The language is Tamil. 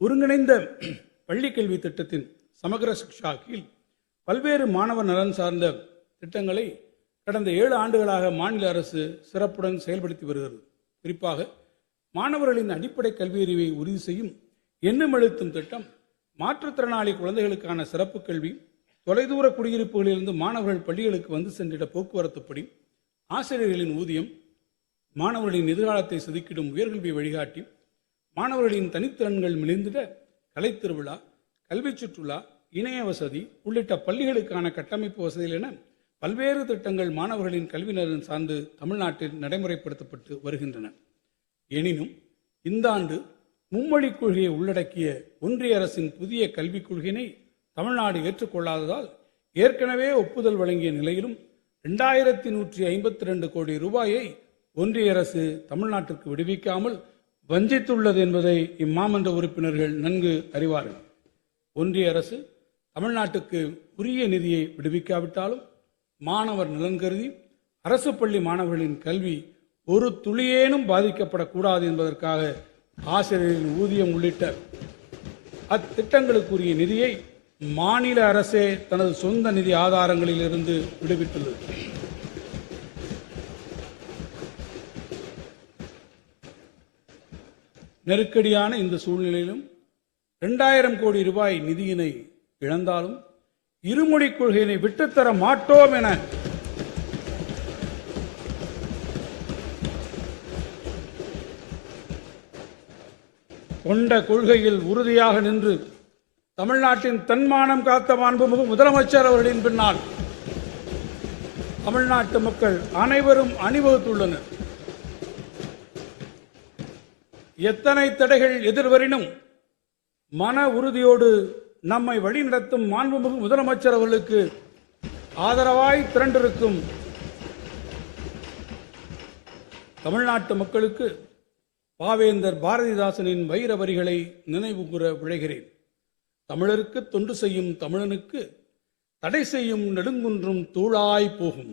ஒருங்கிணைந்த பள்ளிக்கல்வி திட்டத்தின் சமகர சிக்ஷா கீழ் பல்வேறு மாணவர் நலன் சார்ந்த திட்டங்களை கடந்த 7 ஆண்டுகளாக மாநில அரசு சிறப்புடன் செயல்படுத்தி வருகிறது. குறிப்பாக மாணவர்களின் அடிப்படை கல்வியறிவை உறுதி செய்யும் எண்ணுமெழுத்தும் திட்டம், மாற்றுத்திறனாளி குழந்தைகளுக்கான சிறப்பு கல்வி, தொலைதூர குடியிருப்புகளிலிருந்து மாணவர்கள் பள்ளிகளுக்கு வந்து சென்றிட போக்குவரத்துப்படி, ஆசிரியர்களின் ஊதியம், மாணவர்களின் எதிர்காலத்தை செதுக்கிடும் உயர்கல்வி வழிகாட்டி, மாணவர்களின் தனித்திறன்கள் மிளிர்ந்திட கலைத்திருவிழா, கல்வி சுற்றுலா, இணைய வசதி உள்ளிட்ட பள்ளிகளுக்கான கட்டமைப்பு வசதிகள் என பல்வேறு திட்டங்கள் மாணவர்களின் கல்வி நலன் சார்ந்து தமிழ்நாட்டில் நடைமுறைப்படுத்தப்பட்டு வருகின்றன. எனினும் இந்த ஆண்டு மும்மொழி கொள்கையை உள்ளடக்கிய ஒன்றிய அரசின் புதிய கல்விக் கொள்கையினை தமிழ்நாடு ஏற்றுக்கொள்ளாததால் ஏற்கனவே ஒப்புதல் வழங்கிய நிலையிலும் 2152 கோடி ரூபாயை ஒன்றிய அரசு தமிழ்நாட்டிற்கு விடுவிக்காமல் வஞ்சித்துள்ளது என்பதை இம்மாமன்ற உறுப்பினர்கள் நன்கு அறிவார்கள். ஒன்றிய அரசு தமிழ்நாட்டுக்கு உரிய நிதியை விடுவிக்காவிட்டாலும் மாணவர் நலன் கருதி அரசு பள்ளி மாணவர்களின் கல்வி ஒரு துளியேனும் பாதிக்கப்படக்கூடாது என்பதற்காக ஆசிரியர்களின் ஊதியம் உள்ளிட்ட அத்திட்டங்களுக்குரிய நிதியை மாநில அரசே தனது சொந்த நிதி ஆதாரங்களில் இருந்து விடுவித்துள்ளது. நெருக்கடியான இந்த சூழ்நிலையிலும் 2000 கோடி ரூபாய் நிதியினை இழந்தாலும் இருமொழிக் கொள்கையினை விட்டுத்தர மாட்டோம் என கொண்ட கொள்கையில் உறுதியாக நின்று தமிழ்நாட்டின் தன்மானம் காத்த மாண்புமிகு முதலமைச்சர் அவர்களின் பின்னால் தமிழ்நாட்டு மக்கள் அனைவரும் அணிவகுத்துள்ளனர். எத்தனை தடைகள் எதிர்வரினும் மன உறுதியோடு நம்மை வழிநடத்தும் மாண்புமிகு முதலமைச்சர் அவர்களுக்கு ஆதரவாய் திரண்டிருக்கும் தமிழ்நாட்டு மக்களுக்கு பாவேந்தர் பாரதிதாசனின் வைர வரிகளை நினைவு கூற விழைகிறேன். தமிழருக்கு தொண்டு செய்யும் தமிழனுக்கு தடை செய்யும் நெடுங்குன்றும் தூளாய் போகும்.